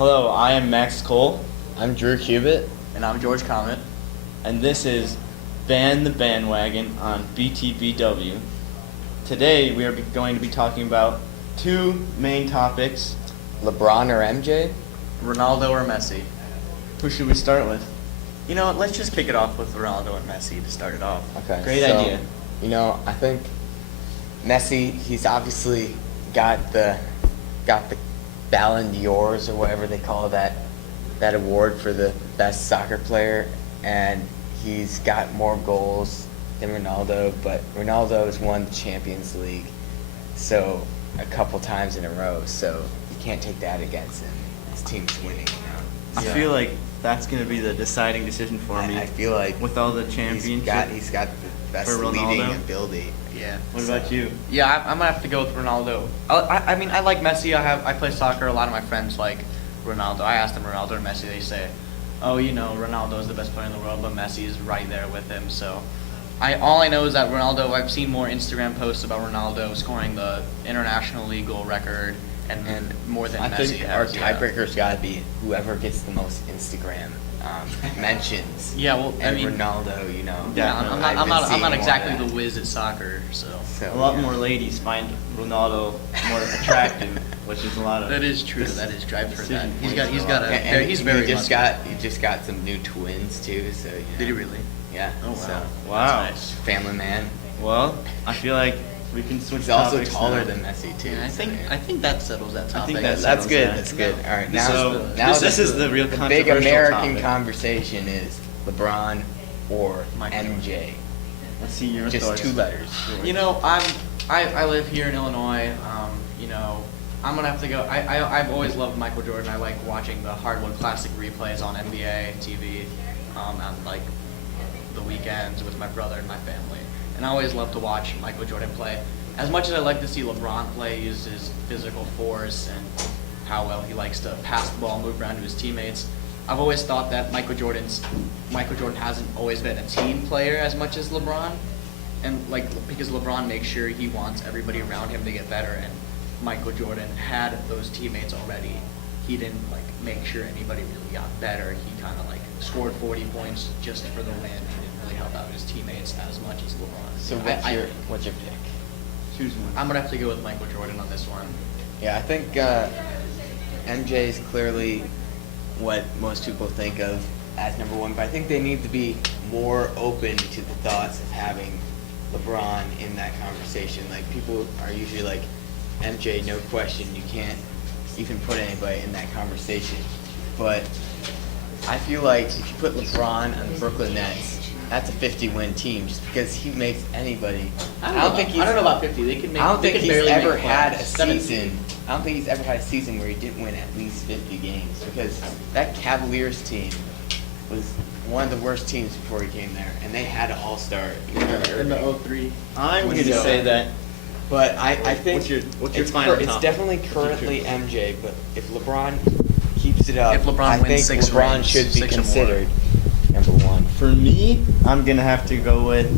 Hello, I am Max Cole, I'm Drew Cubitt. And I'm George Comet. and this is Ban the Bandwagon on BTBW. Today we are going to be talking about two main topics. LeBron or MJ? Ronaldo or Messi? Who should we start with? You know what, let's just kick it off with Ronaldo and Messi to start it off. Okay. Great idea. I think Messi, he's obviously got the Ballon d'Ors or whatever they call that award for the best soccer player, and he's got more goals than Ronaldo, but Ronaldo has won the Champions League so a couple times in a row, so you can't take that against him. His team's winning, I feel like that's going to be the deciding decision for me. I feel like with all the championships. he's got the best For Ronaldo? leading ability. Yeah. What about you? Yeah, I'm gonna have to go with Ronaldo. I mean, I like Messi. I play soccer. A lot of my friends like Ronaldo. I asked them Ronaldo or Messi. They say, oh, Ronaldo is the best player in the world, but Messi is right there with him. So, all I know is that Ronaldo. I've seen more Instagram posts about Ronaldo scoring the international league goal record and more than I Messi think our has. Yeah. tiebreaker's got to be whoever gets the most Instagram mentions. Yeah, well, I and mean, Ronaldo, yeah, I'm I've been not seeing more exactly of that. the whiz at soccer, so. So, A lot yeah. more ladies find Ronaldo more attractive, which is a lot of. That is true. this That is true. I've heard that. decision He's points got a lot. a. And He's he very. just lucky. got some new twins too. So Did he really? Yeah. Oh wow. So, Wow. That's nice. family man. Well, I feel like we can switch He's also topics taller now. than Messi too. Yeah, I so, think that settles that topic. think That's settles good. that. That's good. All right. This Now, is the- now this is the real big controversial American topic. conversation is LeBron or Michael. MJ. Let's see your Just thoughts. 2 letters. I live here in Illinois. I'm gonna have to go. I've always loved Michael Jordan. I like watching the Hardwood Classic replays on NBA TV, on like the weekends with my brother and my family. And I always love to watch Michael Jordan play. As much as I like to see LeBron play, use his physical force and how well he likes to pass the ball, move around to his teammates. I've always thought that Michael Jordan hasn't always been a team player as much as LeBron, and because LeBron makes sure he wants everybody around him to get better, and Michael Jordan had those teammates already. He didn't make sure anybody really got better. He kind of scored 40 points just for the win. He didn't really help out his teammates as much as LeBron. So what's your pick? Choose one. I'm gonna have to go with Michael Jordan on this one. Yeah, I think MJ is clearly what most people think of as number one, but I think they need to be more open to the thoughts of having LeBron in that conversation. People are usually like, MJ, no question, you can't even put anybody in that conversation. But I feel like if you put LeBron on the Brooklyn Nets, that's a 50-win team just because he makes anybody. I don't know about 50. They could make. I don't they think could he's barely ever make had a playoffs. 17. season. I don't think he's ever had a season where he didn't win at least 50 games because that Cavaliers team was one of the worst teams before he came there, and they had an all-star. In the 03. I'm When going to so- say that. But I think what's your it's, final it's top? definitely currently MJ, but if LeBron keeps it up, If LeBron I wins think 6 LeBron rings, should be 6 or more. considered number one. For me, I'm going to have to go with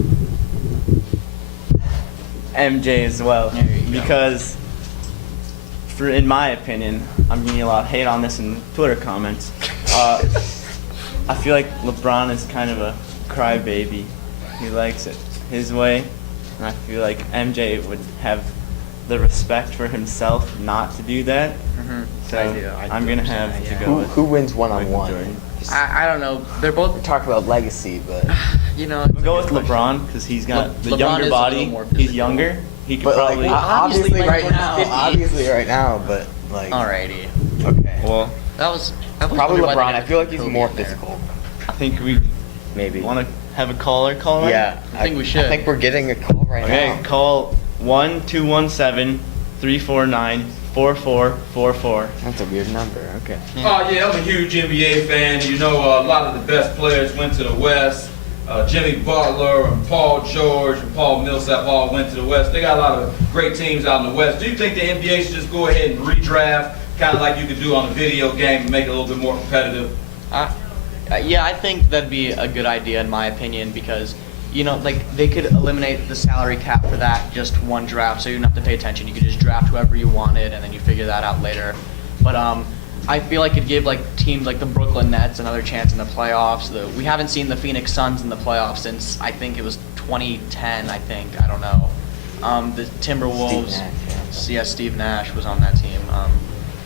MJ as well. There you go. Because, in my opinion, I'm getting a lot of hate on this in Twitter comments. I feel like LeBron is kind of a crybaby. He likes it his way. And I feel like MJ would have the respect for himself not to do that. Mhm. So I do I'm going to have to understand, go Who, with who wins Michael one-on-one? Jordan. I don't know. They're both. We talk about legacy, but We'll go with LeBron because he's got the LeBron younger is a body. little more He's physical. younger. He could but probably. obviously right like now, 50. obviously right now, but Alrighty. okay. Well, That was Probably wonder why they LeBron. had I feel like he's Kobe more in there. physical. I think we Maybe. want to have a caller call. Yeah, I think we should. I think we're getting a call right Okay, now. call 1-217-349-4444. That's a weird number. Okay. Oh yeah, I'm a huge NBA fan. A lot of the best players went to the West. Jimmy Butler and Paul George and Paul Millsap all went to the West. They got a lot of great teams out in the West. Do you think the NBA should just go ahead and redraft, kind of like you could do on a video game, and make it a little bit more competitive? Yeah, I think that'd be a good idea in my opinion because, they could eliminate the salary cap for that just one draft, so you don't have to pay attention. You could just draft whoever you wanted, and then you figure that out later. But I feel like it'd give like teams like the Brooklyn Nets another chance in the playoffs. We haven't seen the Phoenix Suns in the playoffs since I think it was 2010. I don't know. The Timberwolves. Steve Nash, Steve Nash was on that team.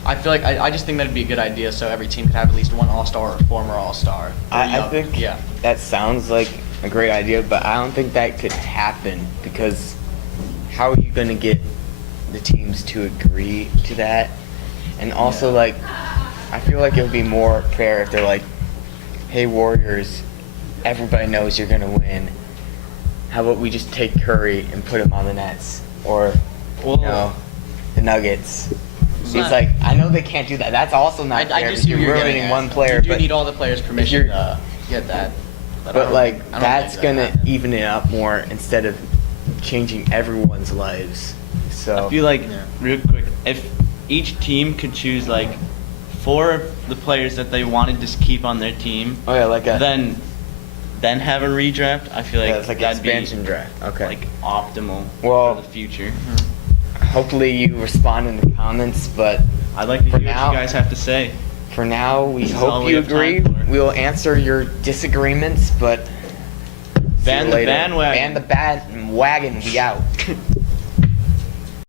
I feel like I just think that'd be a good idea, so every team could have at least one All-Star or former All-Star. I think Yeah. that sounds like a great idea, but I don't think that could happen because how are you going to get the teams to agree to that? And also, like, I feel like it would be more fair if they're like, hey, Warriors, everybody knows you're going to win. How about we just take Curry and put him on the Nets? Or, the Nuggets. See, it's like, I know they can't do that. That's also not I fair just because see you're what you're ruining getting at. one player. You do but need all the players' permission you're- to get that. I But don't- like I don't that's think that gonna happens. even it up more instead of changing everyone's lives. So I feel like, Yeah. real quick, if each team could choose like 4 of the players that they wanted to keep on their team, oh yeah, like a then have a redraft, I feel like, yeah, it's like that'd expansion be draft. Okay. like optimal Well- for the future. Hopefully you respond in the comments, but I'd like to For hear now- what you guys have to say. for now we This is all hope we you have time agree. for. We'll answer your disagreements, but see Ban you the later. bandwagon. Ban the bandwagon. We out.